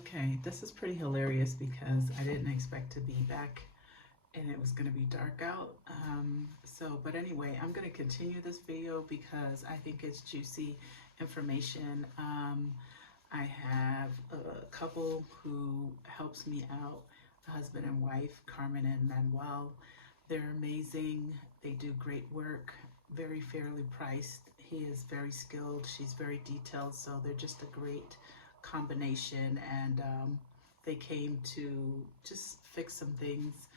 Okay, this is pretty hilarious because I didn't expect to be back and it was going to be dark out. But anyway, I'm going to continue this video because I think it's juicy information. I have a couple who helps me out, a husband and wife, Carmen and Manuel. They're amazing. They do great work, very fairly priced. He is very skilled. She's very detailed. So they're just a great combination. And they came to just fix some things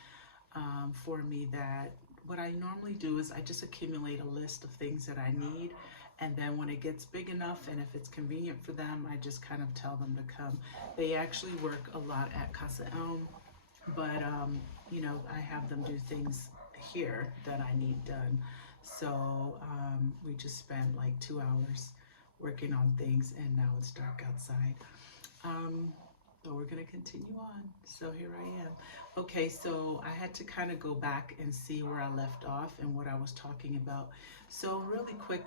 for me that what I normally do is I just accumulate a list of things that I need. And then when it gets big enough and if it's convenient for them, I just kind of tell them to come. They actually work a lot at Casa ELM, but I have them do things here that I need done. So we just spent like 2 hours working on things, and now it's dark outside. But we're gonna continue on. So here I am. Okay, so I had to kind of go back and see where I left off and what I was talking about. So really quick,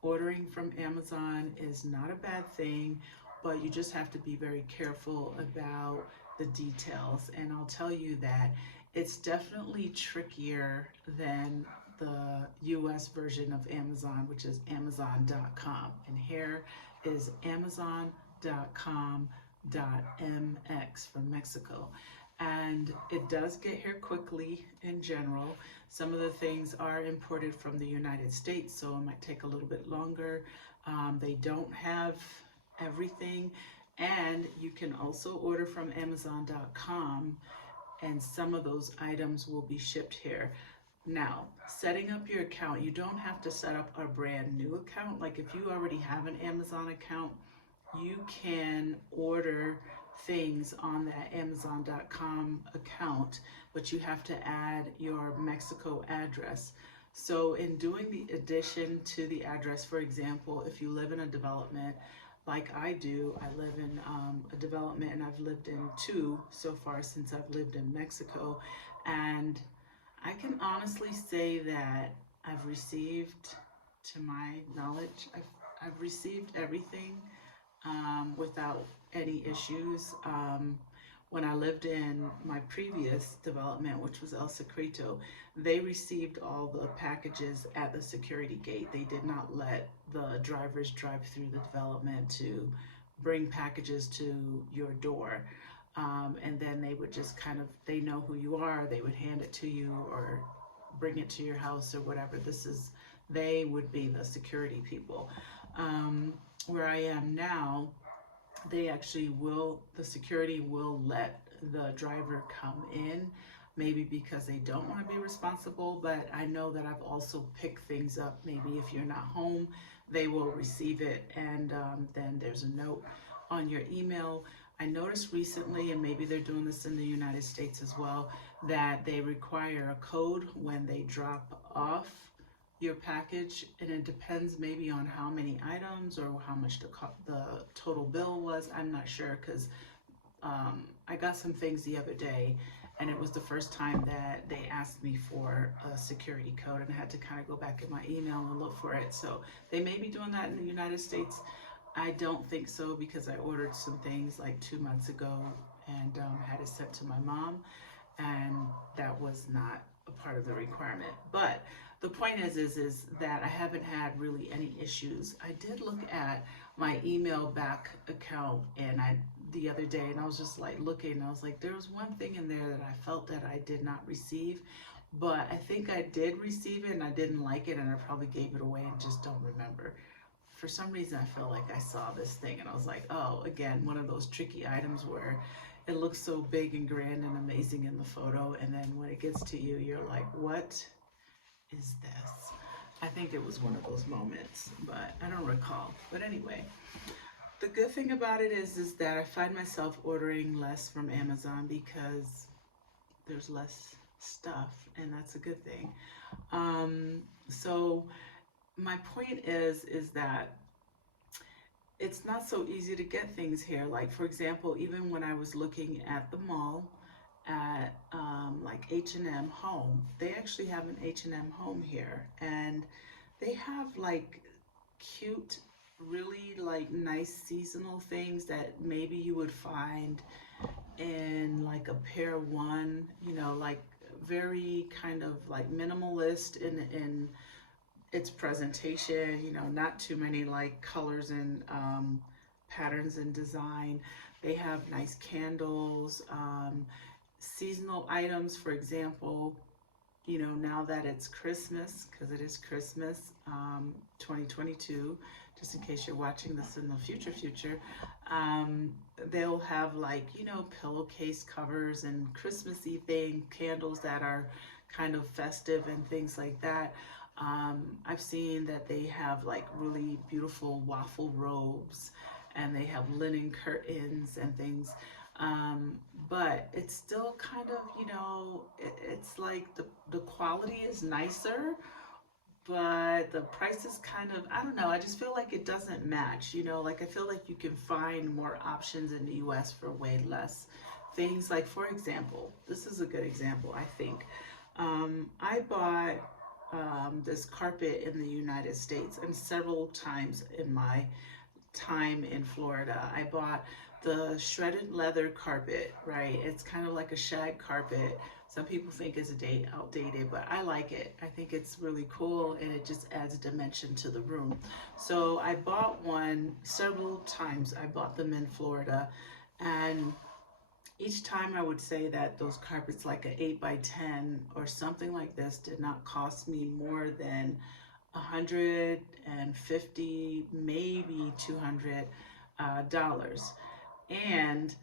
ordering from Amazon is not a bad thing, but you just have to be very careful about the details. And I'll tell you that it's definitely trickier than the US version of Amazon, which is Amazon.com. And here is Amazon.com.mx from Mexico. And it does get here quickly in general. Some of the things are imported from the United States, so it might take a little bit longer. They don't have everything. And you can also order from Amazon.com, and some of those items will be shipped here. Now, setting up your account, you don't have to set up a brand new account. Like if you already have an Amazon account, you can order things on that Amazon.com account, but you have to add your Mexico address. So in doing the addition to the address, for example, if you live in a development like I do, I live in a development, and I've lived in two so far since I've lived in Mexico. And I can honestly say that I've received, to my knowledge, I've received everything without any issues. When I lived in my previous development, which was El Secreto, they received all the packages at the security gate. They did not let the drivers drive through the development to bring packages to your door. And then they would just kind of, they know who you are, they would hand it to you or bring it to your house or whatever. They would be the security people. Where I am now, the security will let the driver come in, maybe because they don't want to be responsible, but I know that I've also picked things up. Maybe if you're not home, they will receive it, and then there's a note on your email. I noticed recently, and maybe they're doing this in the United States as well, that they require a code when they drop off your package, and it depends maybe on how many items or how much the total bill was. I'm not sure, because I got some things the other day, and it was the first time that they asked me for a security code, and I had to kind of go back in my email and look for it. So they may be doing that in the United States. I don't think so, because I ordered some things like 2 months ago and had it sent to my mom, and that was not a part of the requirement. But the point is that I haven't had really any issues. I did look at my email back account the other day, and I was just like looking, and I was like, there was one thing in there that I felt that I did not receive, but I think I did receive it and I didn't like it, and I probably gave it away and just don't remember. For some reason, I felt like I saw this thing, and I was like, oh, again, one of those tricky items where it looks so big and grand and amazing in the photo, and then when it gets to you, you're like, what is this? I think it was one of those moments, but I don't recall. But anyway, the good thing about it is that I find myself ordering less from Amazon because there's less stuff, and that's a good thing. So my point is that it's not so easy to get things here. Like, for example, even when I was looking at the mall at like H&M Home, they actually have an H&M Home here, and they have like cute really like nice seasonal things that maybe you would find in like a pair one, you know, like very kind of like minimalist in its presentation, you know, not too many like colors and patterns and design. They have nice candles, seasonal items, for example, you know, now that it's Christmas, because it is Christmas 2022, just in case you're watching this in the future, um, they'll have like, you know, pillowcase covers and Christmassy thing, candles that are kind of festive and things like that. I've seen that they have like really beautiful waffle robes and they have linen curtains and things. Um, but it's still kind of, you know, it's like the quality is nicer, but the price is kind of, I don't know, I just feel like it doesn't match, you know, like I feel like you can find more options in the US for way less. Things like, for example, this is a good example, I think. I bought this carpet in the United States, and several times in my time in Florida. I bought the shredded leather carpet, right? It's kind of like a shag carpet. Some people think it's outdated, but I like it. I think it's really cool and it just adds dimension to the room. So I bought one several times. I bought them in Florida, and each time I would say that those carpets, like an 8 by 10 or something like this, did not cost me more than 150, maybe $200. And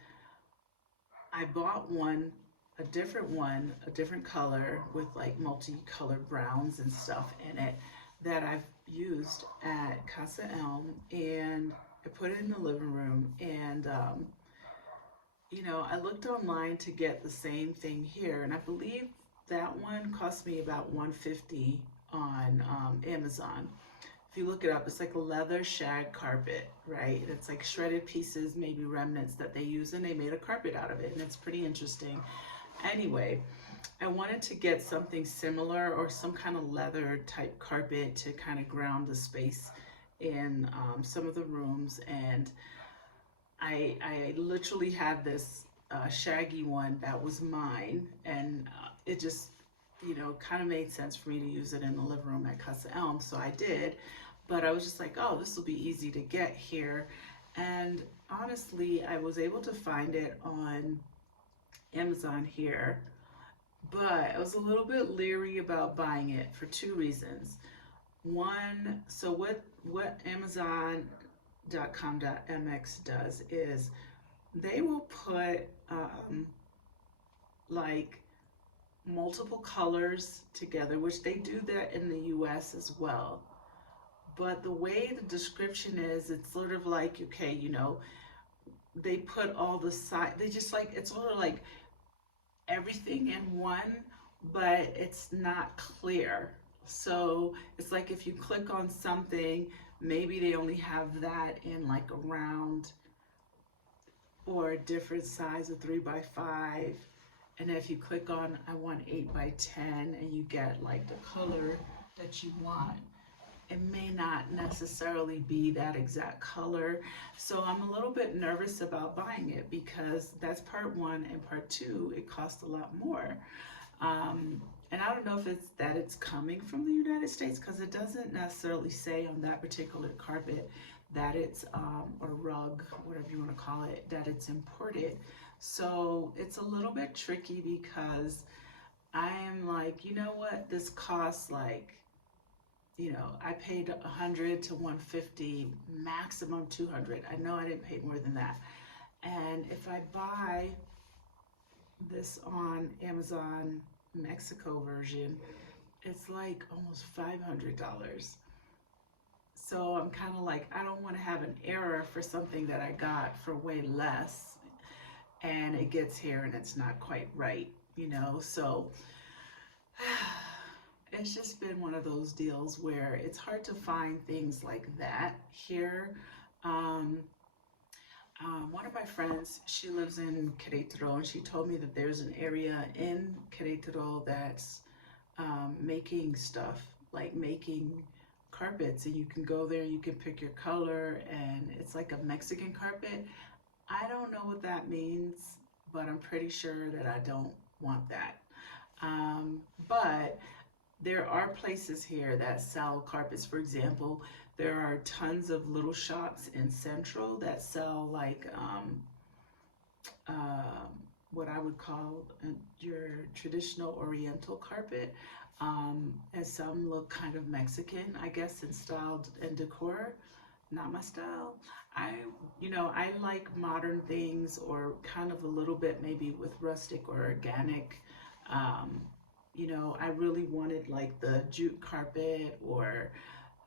I bought one, a different color with like multicolored browns and stuff in it that I've used at Casa ELM, and I put it in the living room. And you know, I looked online to get the same thing here, and I believe that one cost me about 150 on Amazon. If you look it up, it's like a leather shag carpet, right? It's like shredded pieces, maybe remnants that they use, and they made a carpet out of it, and it's pretty interesting. Anyway, I wanted to get something similar or some kind of leather type carpet to kind of ground the space in some of the rooms, and I literally had this shaggy one that was mine, and it just, you know, kind of made sense for me to use it in the living room at Casa Elm, so I did. But I was just like, oh, this will be easy to get here. And honestly, I was able to find it on Amazon here, but I was a little bit leery about buying it for two reasons. One, so what Amazon.com.mx does is they will put like multiple colors together, which they do that in the US as well. But the way the description is, it's sort of like, okay, you know, they put all the side, they just like, it's sort of like everything in one, but it's not clear. So it's like if you click on something, maybe they only have that in like a round or a different size of 3 by 5. And if you click on I want 8 by 10 and you get like the color that you want, it may not necessarily be that exact color. So I'm a little bit nervous about buying it because that's part one, and part two, it costs a lot more. And I don't know if it's that it's coming from the United States, because it doesn't necessarily say on that particular carpet that it's, or rug, whatever you want to call it, that it's imported. So it's a little bit tricky because I am like, you know what, this costs like, you know, I paid 100 to 150, maximum 200. I know I didn't pay more than that. And if I buy this on Amazon Mexico version, it's like almost $500. So I'm kind of like, I don't want to have an error for something that I got for way less and it gets here and it's not quite right, you know? So it's just been one of those deals where it's hard to find things like that here. Um, one of my friends, she lives in Querétaro, and she told me that there's an area in Querétaro that's making stuff, like making carpets, and you can go there, you can pick your color, and it's like a Mexican carpet. I don't know what that means, but I'm pretty sure that I don't want that. But there are places here that sell carpets. For example, there are tons of little shops in Central that sell like what I would call your traditional Oriental carpet. And some look kind of Mexican, I guess, in style and decor. Not my style. I, I like modern things, or kind of a little bit maybe with rustic or organic. Um, I really wanted like the jute carpet, or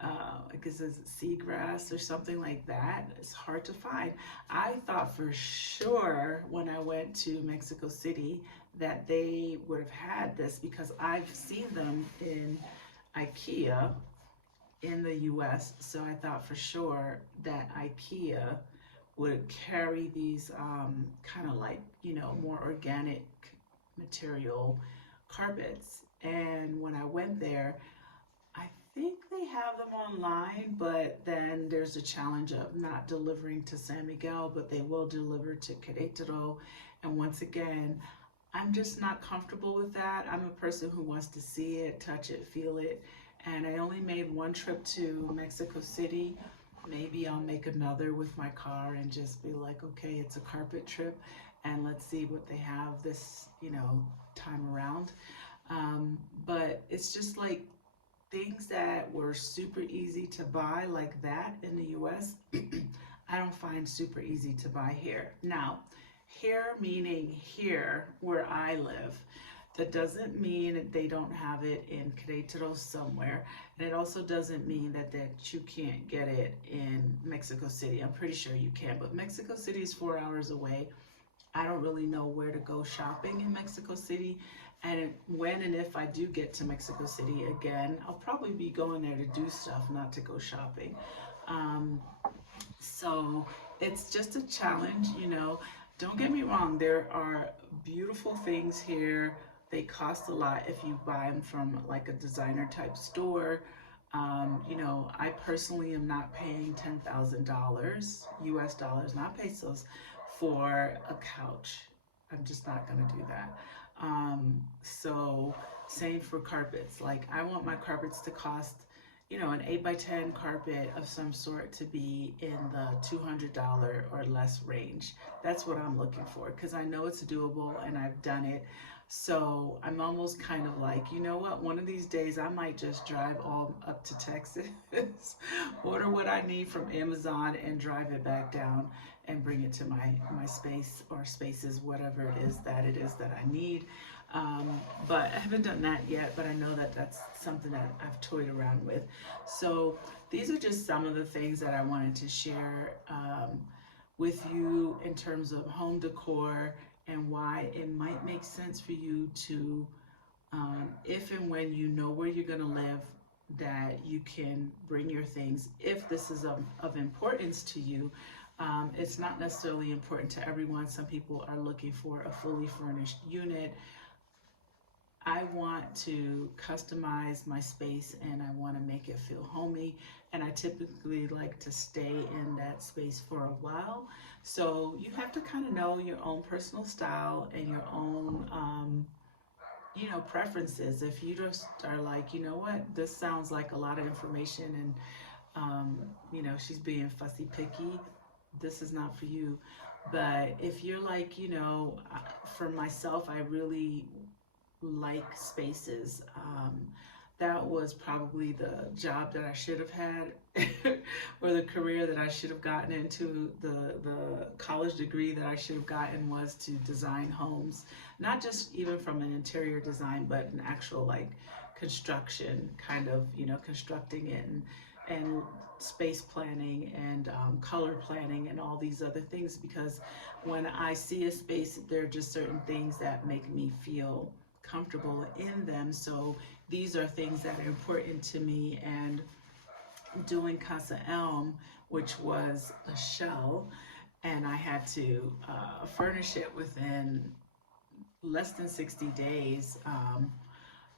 I guess it's seagrass or something like that. It's hard to find. I thought for sure when I went to Mexico City that they would have had this, because I've seen them in IKEA in the US. So I thought for sure that IKEA would carry these kind of like, more organic material carpets. And when I went there, I think they have them online, but then there's a challenge of not delivering to San Miguel, but they will deliver to Querétaro. And once again, I'm just not comfortable with that. I'm a person who wants to see it, touch it, feel it. And I only made one trip to Mexico City. Maybe I'll make another with my car and just be like, okay, it's a carpet trip, and let's see what they have this, time around. But it's just like things that were super easy to buy like that in the US, I don't find super easy to buy here. Now, here meaning here where I live. That doesn't mean they don't have it in Querétaro somewhere. And it also doesn't mean that you can't get it in Mexico City. I'm pretty sure you can, but Mexico City is 4 hours away. I don't really know where to go shopping in Mexico City. And when and if I do get to Mexico City again, I'll probably be going there to do stuff, not to go shopping. Um, so it's just a challenge, Don't get me wrong, there are beautiful things here. They cost a lot if you buy them from like a designer type store. I personally am not paying $10,000 US dollars, not pesos, for a couch. I'm just not gonna do that. So same for carpets. Like I want my carpets to cost, an 8 by 10 carpet of some sort to be in the $200 or less range. That's what I'm looking for, because I know it's doable and I've done it. So I'm almost kind of like, you know what, one of these days I might just drive all up to Texas, order what I need from Amazon, and drive it back down and bring it to my space or spaces, whatever it is that I need. But I haven't done that yet, but I know that that's something that I've toyed around with. So these are just some of the things that I wanted to share with you in terms of home decor, and why it might make sense for you to, if and when you know where you're gonna live, that you can bring your things if this is of importance to you. It's not necessarily important to everyone. Some people are looking for a fully furnished unit. I want to customize my space and I want to make it feel homey, and I typically like to stay in that space for a while. So you have to kind of know your own personal style and your own preferences. If you just are like, you know what, this sounds like a lot of information, and she's being fussy picky, this is not for you. But if you're like, for myself, I really like spaces. That was probably the job that I should have had, or the career that I should have gotten into. The college degree that I should have gotten was to design homes, not just even from an interior design, but an actual like construction kind of, constructing it, and space planning, and color planning, and all these other things. Because when I see a space, there are just certain things that make me feel comfortable in them. So these are things that are important to me. And doing Casa ELM, which was a shell, and I had to furnish it within less than 60 days.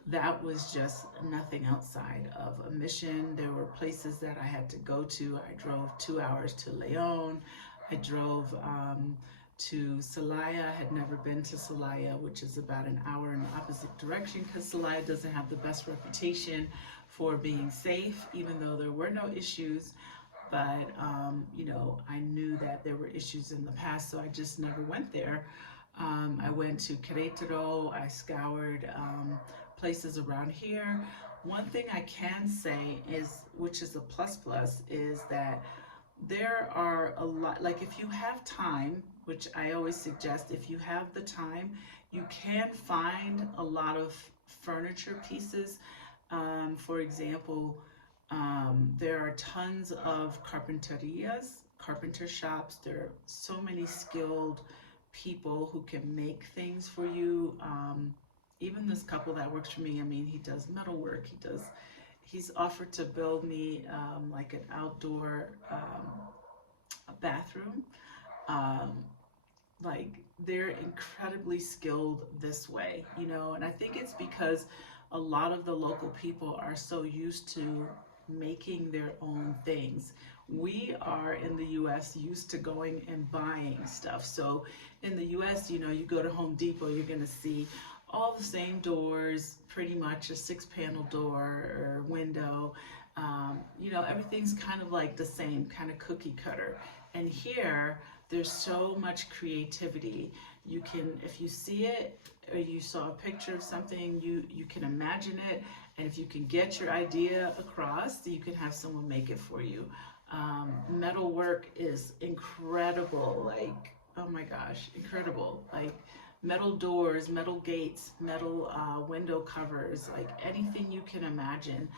that was just nothing outside of a mission. There were places that I had to go to. I drove 2 hours to Leon. I drove to Celaya. I had never been to Celaya, which is about an hour in the opposite direction, because Celaya doesn't have the best reputation for being safe, even though there were no issues. But, you know, I knew that there were issues in the past, so I just never went there. I went to Querétaro. I scoured places around here. One thing I can say is, which is a plus plus, is that there are a lot, like if you have time, which I always suggest, if you have the time, you can find a lot of furniture pieces. For example, there are tons of carpinterias, carpenter shops. There are so many skilled people who can make things for you. Even this couple that works for me, I mean, he does metalwork. He's offered to build me like an outdoor bathroom. Um, like they're incredibly skilled this way, you know, and I think it's because a lot of the local people are so used to making their own things. We are in the US used to going and buying stuff. So in the US, you know, you go to Home Depot, you're going to see all the same doors, pretty much a 6-panel door or window. You know, everything's kind of like the same, kind of cookie cutter. And here, there's so much creativity. You can, if you see it or you saw a picture of something, you can imagine it, and if you can get your idea across, you can have someone make it for you. Metal work is incredible, like, oh my gosh, incredible. Like metal doors, metal gates, metal window covers, like anything you can imagine.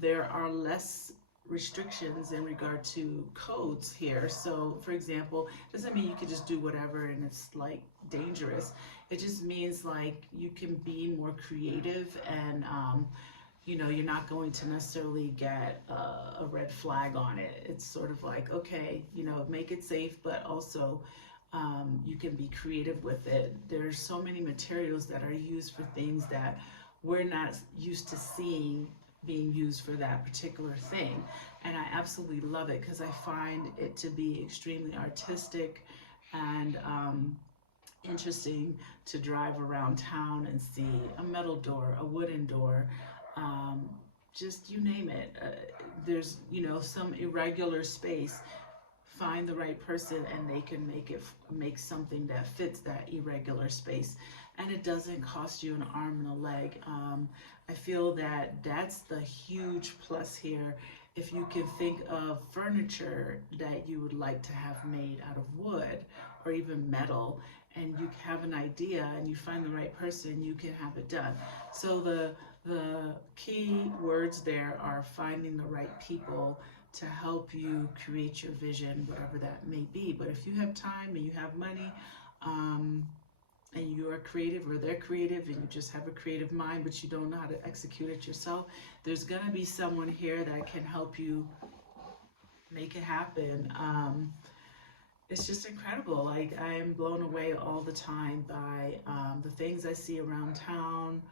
There are less restrictions in regard to codes here. So for example, doesn't mean you can just do whatever and it's like dangerous. It just means like you can be more creative, and you know, you're not going to necessarily get a red flag on it. It's sort of like, okay, you know, make it safe, but also you can be creative with it. There's so many materials that are used for things that we're not used to seeing being used for that particular thing. And I absolutely love it because I find it to be extremely artistic and interesting to drive around town and see a metal door, a wooden door, um, just you name it. There's, you know, some irregular space. Find the right person and they can make something that fits that irregular space, and it doesn't cost you an arm and a leg. I feel that that's the huge plus here. If you can think of furniture that you would like to have made out of wood or even metal, and you have an idea and you find the right person, you can have it done. So the key words there are finding the right people to help you create your vision, whatever that may be. But if you have time and you have money, and you are creative or they're creative and you just have a creative mind but you don't know how to execute it yourself, there's gonna be someone here that can help you make it happen. It's just incredible. Like I am blown away all the time by the things I see around town.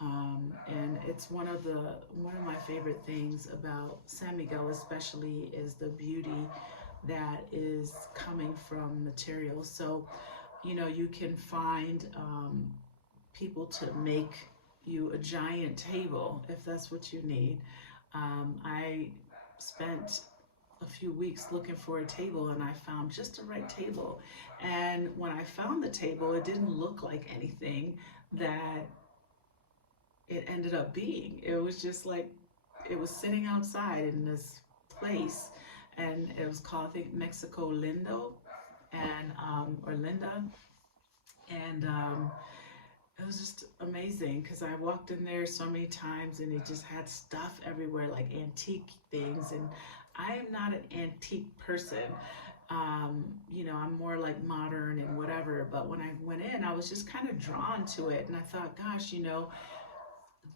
And it's one of my favorite things about San Miguel especially is the beauty that is coming from materials. So, you know, you can find people to make you a giant table if that's what you need. I spent a few weeks looking for a table and I found just the right table. And when I found the table, it didn't look like anything that it ended up being. It was just like, it was sitting outside in this place, and it was called, I think, Mexico Lindo, and or Linda, and it was just amazing because I walked in there so many times and it just had stuff everywhere, like antique things, and I am not an antique person. You know, I'm more like modern and whatever, but when I went in, I was just kind of drawn to it, and I thought, gosh, you know,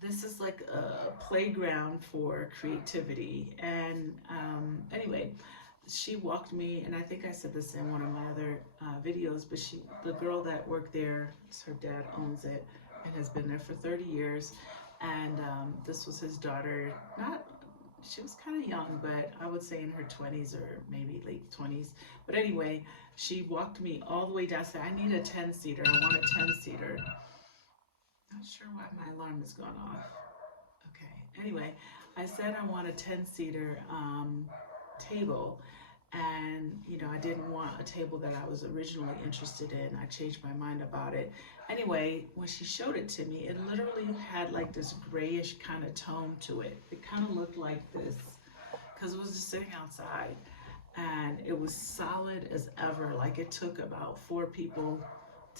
this is like a playground for creativity. And anyway, she walked me, and I think I said this in one of my other videos, but the girl that worked there, her dad owns it and has been there for 30 years. And this was his daughter. Not, she was kind of young, but I would say in her 20s or maybe late 20s. But anyway, she walked me all the way down. Said, "I need a 10-seater. I want a 10-seater." Not sure why my alarm is going off. Okay. Anyway, I said I want a 10-seater table, and I didn't want a table that I was originally interested in. I changed my mind about it. Anyway, when she showed it to me, it literally had like this grayish kind of tone to it. It kind of looked like this because it was just sitting outside, and it was solid as ever. Like it took about 4 people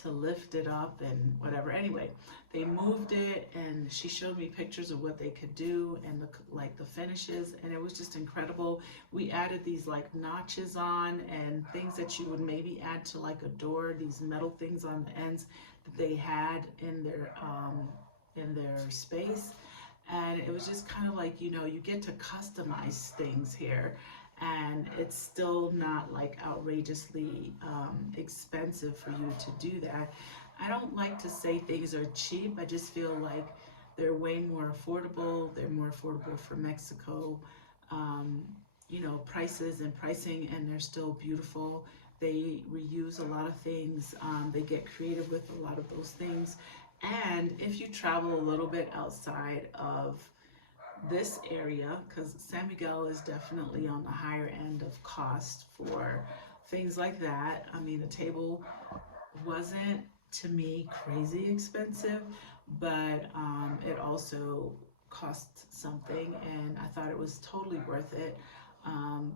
to lift it up and whatever. Anyway, they moved it, and she showed me pictures of what they could do and the finishes, and it was just incredible. We added these like notches on and things that you would maybe add to like a door, these metal things on the ends that they had in their space. And it was just kind of like, you get to customize things here, and it's still not like outrageously expensive for you to do that. I don't like to say things are cheap. I just feel like they're way more affordable. They're more affordable for Mexico, prices and pricing, and they're still beautiful. They reuse a lot of things. They get creative with a lot of those things. And if you travel a little bit outside of this area, because San Miguel is definitely on the higher end of cost for things like that. I mean, the table wasn't, to me, crazy expensive, but it also cost something, and I thought it was totally worth it.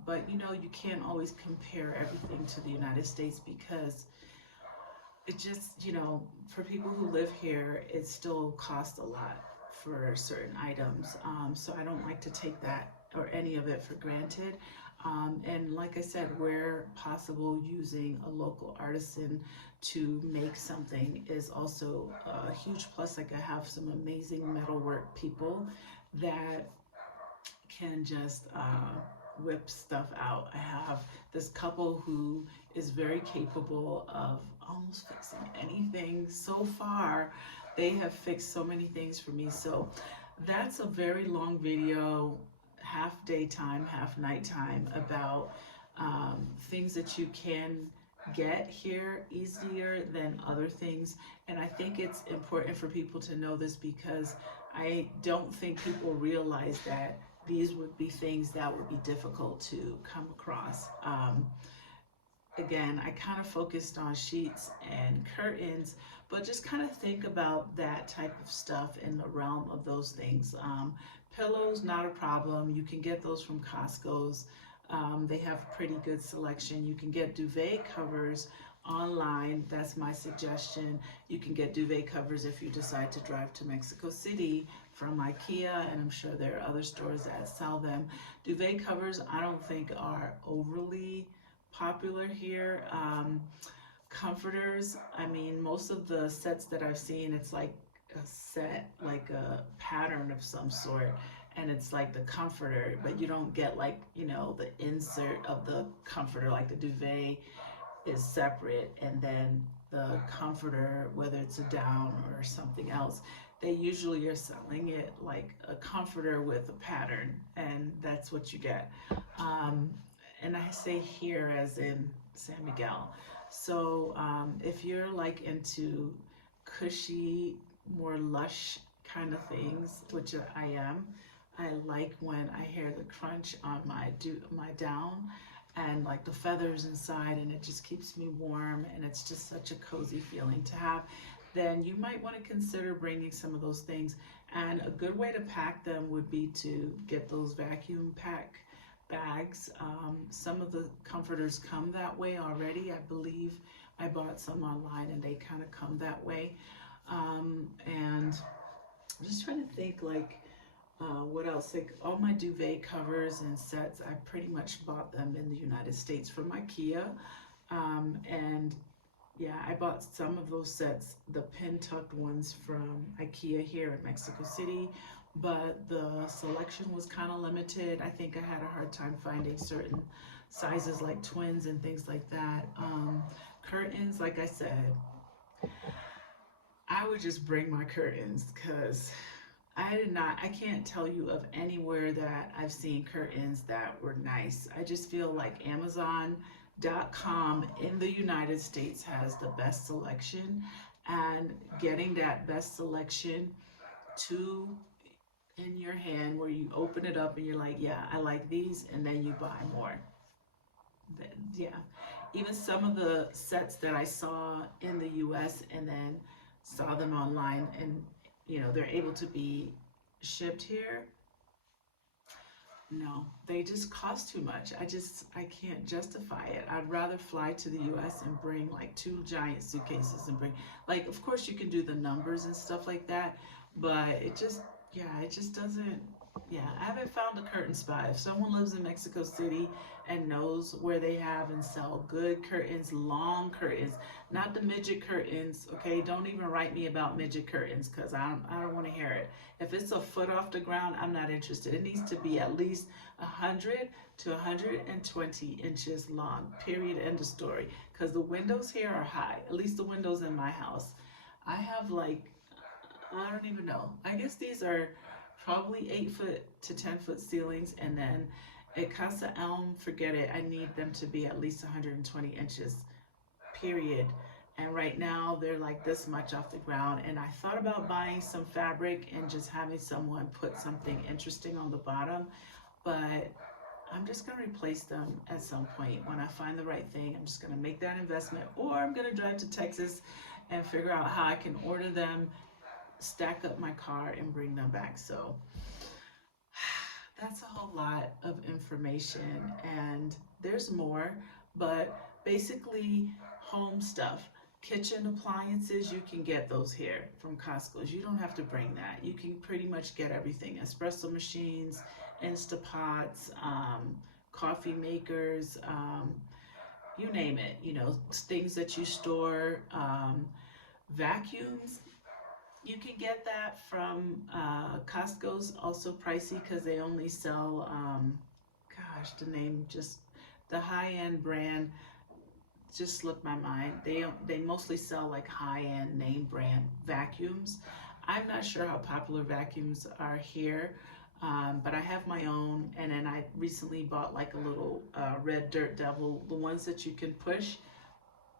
But you can't always compare everything to the United States, because it just, for people who live here, it still costs a lot for certain items. So I don't like to take that or any of it for granted. And like I said, where possible, using a local artisan to make something is also a huge plus. Like, I have some amazing metalwork people that can just whip stuff out. I have this couple who is very capable of almost fixing anything. So far, they have fixed so many things for me. So that's a very long video, half daytime, half nighttime, about things that you can get here easier than other things. And I think it's important for people to know this, because I don't think people realize that these would be things that would be difficult to come across. Again, I kind of focused on sheets and curtains, but just kind of think about that type of stuff in the realm of those things. Pillows, not a problem. You can get those from Costco's. They have pretty good selection. You can get duvet covers online. That's my suggestion. You can get duvet covers if you decide to drive to Mexico City from IKEA, and I'm sure there are other stores that sell them. Duvet covers, I don't think, are overly popular here. Comforters, I mean, most of the sets that I've seen, it's like a set, like a pattern of some sort, and it's like the comforter, but you don't get like, the insert of the comforter. Like the duvet is separate, and then the comforter, whether it's a down or something else, they usually are selling it like a comforter with a pattern, and that's what you get. And I say here as in San Miguel. So if you're like into cushy, more lush kind of things, which I am, I like when I hear the crunch on my down, and like the feathers inside, and it just keeps me warm, and it's just such a cozy feeling to have. Then you might want to consider bringing some of those things. And a good way to pack them would be to get those vacuum pack bags. Some of the comforters come that way already. I believe I bought some online, and they kind of come that way. And I'm just trying to think, like, what else? Like, all my duvet covers and sets, I pretty much bought them in the United States from IKEA. And yeah, I bought some of those sets, the pin tucked ones, from IKEA here in Mexico City, but the selection was kind of limited. I think I had a hard time finding certain sizes, like twins and things like that. Curtains, like I said, I would just bring my curtains, because I can't tell you of anywhere that I've seen curtains that were nice. I just feel like Amazon.com in the United States has the best selection, and getting that best selection to in your hand where you open it up and you're like, yeah, I like these, and then you buy more. Yeah, even some of the sets that I saw in the US and then saw them online, and they're able to be shipped here. No, they just cost too much. I can't justify it. I'd rather fly to the US and bring like two giant suitcases and bring, like, of course you can do the numbers and stuff like that, but yeah, it just doesn't, yeah, I haven't found a curtain spot. If someone lives in Mexico City and knows where they have and sell good curtains, long curtains, not the midget curtains, okay? Don't even write me about midget curtains because I don't want to hear it. If it's a foot off the ground, I'm not interested. It needs to be at least 100 to 120 inches long, period, end of story. Because the windows here are high, at least the windows in my house. I have like, I don't even know. I guess these are probably 8 foot to 10 foot ceilings. And then at Casa ELM, forget it. I need them to be at least 120 inches, period. And right now they're like this much off the ground. And I thought about buying some fabric and just having someone put something interesting on the bottom, but I'm just gonna replace them at some point when I find the right thing. I'm just gonna make that investment, or I'm gonna drive to Texas and figure out how I can order them, stack up my car, and bring them back. So that's a whole lot of information, and there's more, but basically home stuff. Kitchen appliances, you can get those here from Costco's. You don't have to bring that. You can pretty much get everything. Espresso machines, Instapots, coffee makers, you name it, things that you store, vacuums. You can get that from Costco's, also pricey because they only sell, gosh, the name just, the high-end brand just slipped my mind. They mostly sell like high-end name brand vacuums. I'm not sure how popular vacuums are here, but I have my own, and then I recently bought like a little red dirt devil, the ones that you can push,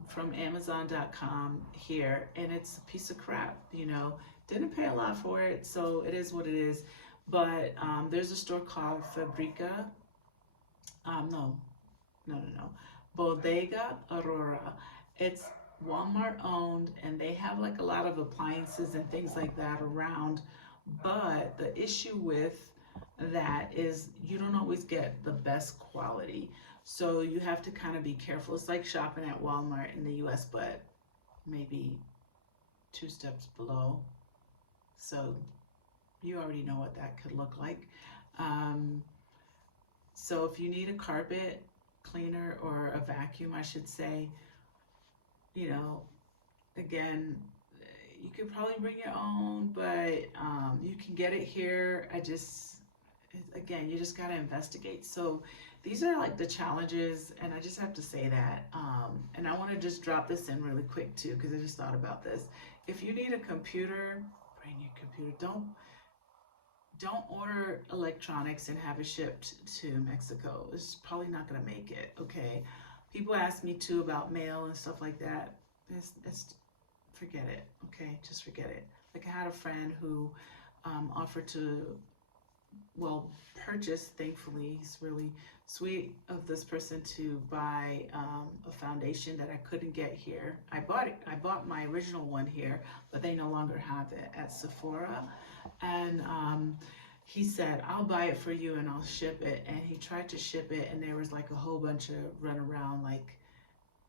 from Amazon.com here, and it's a piece of crap. Didn't pay a lot for it, so it is what it is. But there's a store called Fabrica. No, no, no, no. Bodega Aurora. It's Walmart owned, and they have like a lot of appliances and things like that around. But the issue with that is you don't always get the best quality. So you have to kind of be careful. It's like shopping at Walmart in the US, but maybe 2 steps below. So you already know what that could look like. Um, so if you need a carpet cleaner or a vacuum, I should say, you know, again, you could probably bring your own, but you can get it here. Again, you just got to investigate. So these are like the challenges, and I just have to say that. And I want to just drop this in really quick too, because I just thought about this. If you need a computer, bring your computer. Don't order electronics and have it shipped to Mexico. It's probably not gonna make it, okay? People ask me too about mail and stuff like that. It's forget it, okay? Just forget it. Like I had a friend who offered to, well, purchase, thankfully, he's really sweet of this person to buy a foundation that I couldn't get here. I bought my original one here, but they no longer have it at Sephora. And he said, I'll buy it for you and I'll ship it. And he tried to ship it, and there was like a whole bunch of runaround, like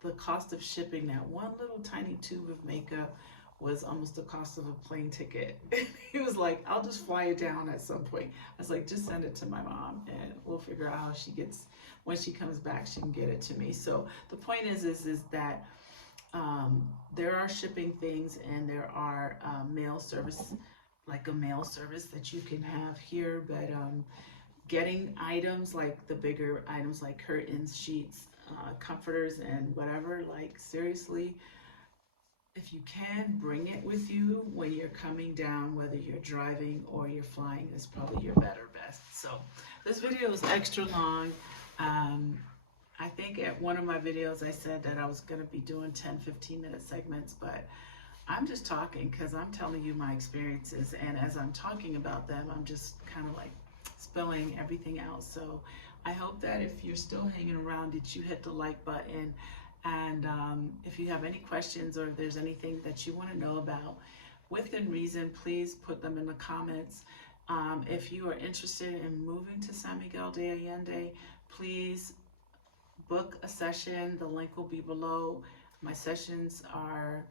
the cost of shipping that one little tiny tube of makeup was almost the cost of a plane ticket. He was like, I'll just fly it down at some point. I was like, just send it to my mom and we'll figure out how she gets, when she comes back, she can get it to me. So the point is that there are shipping things, and there are mail service, like a mail service that you can have here, but getting items, like the bigger items like curtains, sheets, comforters, and whatever, like seriously, if you can, bring it with you when you're coming down, whether you're driving or you're flying is probably your better best. So this video is extra long. I think at one of my videos I said that I was going to be doing 10-15 minute segments, but I'm just talking because I'm telling you my experiences, and as I'm talking about them, I'm just kind of like spilling everything out. So I hope that if you're still hanging around, that you hit the like button, and if you have any questions or if there's anything that you want to know about within reason, please put them in the comments. If you are interested in moving to San Miguel de Allende, please book a session. The link will be below. My sessions are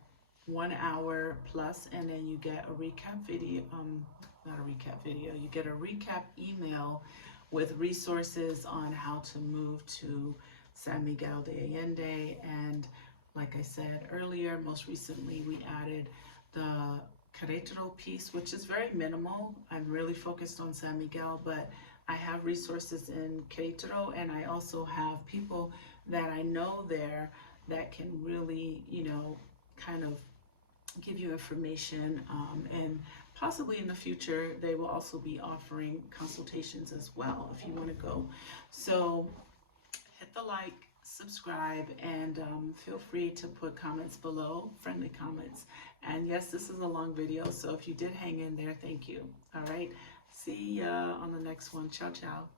1 hour plus, and then you get a recap video, not a recap video, you get a recap email with resources on how to move to San Miguel de Allende. And like I said earlier, most recently we added the Querétaro piece, which is very minimal. I'm really focused on San Miguel, but I have resources in Querétaro, and I also have people that I know there that can really, kind of give you information, and possibly in the future they will also be offering consultations as well if you want to go. So hit the like, subscribe, and feel free to put comments below, friendly comments. And yes, this is a long video, so if you did hang in there, thank you. All right, see ya on the next one. Ciao, ciao.